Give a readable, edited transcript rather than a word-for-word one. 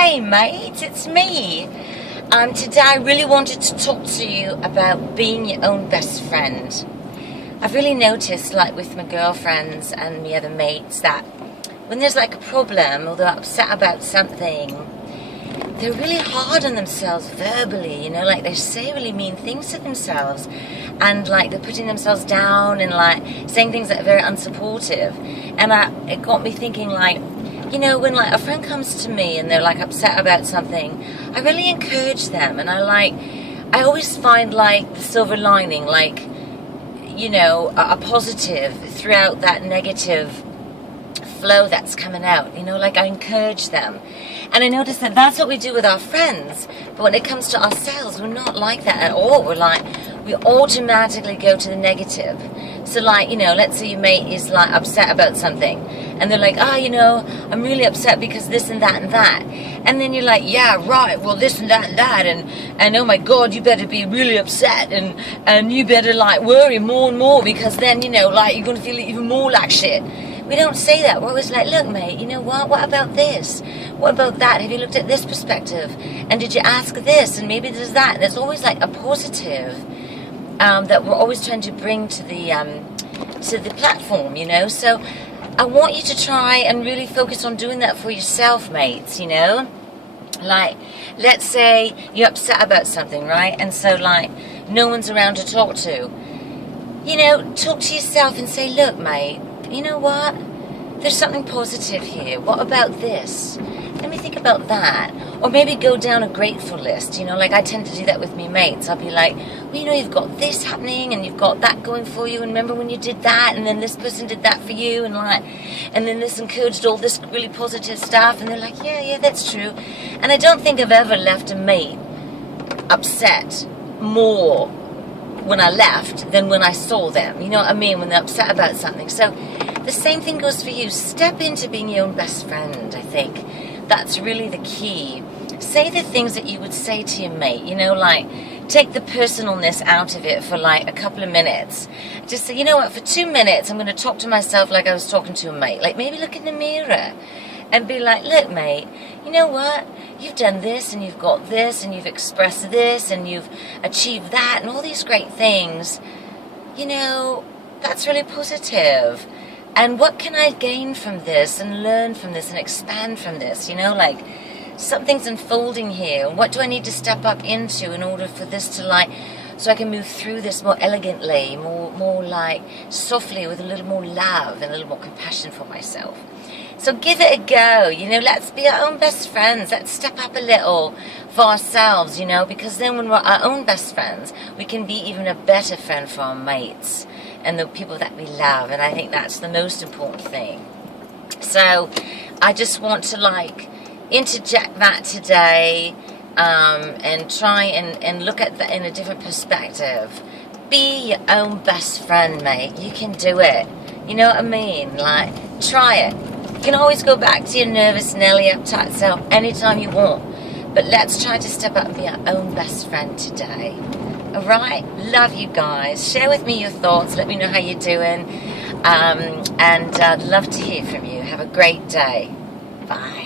Hey mate, it's me. Today I really wanted to talk to you about being your own best friend. I've really noticed, like with my girlfriends and my other mates, that when there's like a problem or they're upset about something, they're really hard on themselves verbally, you know, like they say really mean things to themselves, and like they're putting themselves down and like saying things that are very unsupportive. And it got me thinking, like, you know, when like a friend comes to me and they're like upset about something, I really encourage them, and I always find like the silver lining, like, you know, a positive throughout that negative flow that's coming out, you know, like I encourage them. And I notice that that's what we do with our friends, but when it comes to ourselves, we're not like that at all. We automatically go to the negative. So like, you know, let's say your mate is like upset about something, and they're like, you know, I'm really upset because this and that and that. And then you're like, yeah, right, well, this and that and that, and oh my God, you better be really upset, and you better like worry more and more, because then, you know, like you're going to feel even more like shit. We don't say that. We're always like, look, mate, you know what? What about this? What about that? Have you looked at this perspective? And did you ask this? And maybe there's that. There's always like a positive that we're always trying to bring to the platform, you know. So I want you to try and really focus on doing that for yourself, mates, you know. Like, let's say you're upset about something, right? And so like no one's around to talk to. You know, talk to yourself and say, look, mate, you know what? There's something positive here. What about this? Let me think about that. Or maybe go down a grateful list. You know, like I tend to do that with me mates. I'll be like, well, you know, you've got this happening and you've got that going for you. And remember when you did that, and then this person did that for you, and like, and then this encouraged all this really positive stuff. And they're like, yeah, that's true. And I don't think I've ever left a mate upset more when I left than when I saw them. You know what I mean? When they're upset about something. So the same thing goes for you. Step into being your own best friend, I think. That's really the key. Say the things that you would say to your mate, you know, like take the personalness out of it for like a couple of minutes. Just say, you know what, for 2 minutes I'm going to talk to myself like I was talking to a mate. Like maybe look in the mirror and be like, look, mate, you know what? You've done this, and you've got this, and you've expressed this, and you've achieved that, and all these great things. You know, that's really positive. And what can I gain from this and learn from this and expand from this? You know, like something's unfolding here. And what do I need to step up into in order for this to like, so I can move through this more elegantly, more like softly, with a little more love and a little more compassion for myself. So give it a go, you know, let's be our own best friends. Let's step up a little for ourselves, you know, because then when we're our own best friends, we can be even a better friend for our mates and the people that we love. And I think that's the most important thing. So I just want to like interject that today, and try and look at that in a different perspective. Be your own best friend, mate. You can do it. You know what I mean? Like, try it. You can always go back to your nervous Nelly uptight self anytime you want. But let's try to step up and be our own best friend today. Alright? Love you guys. Share with me your thoughts. Let me know how you're doing. And I'd love to hear from you. Have a great day. Bye.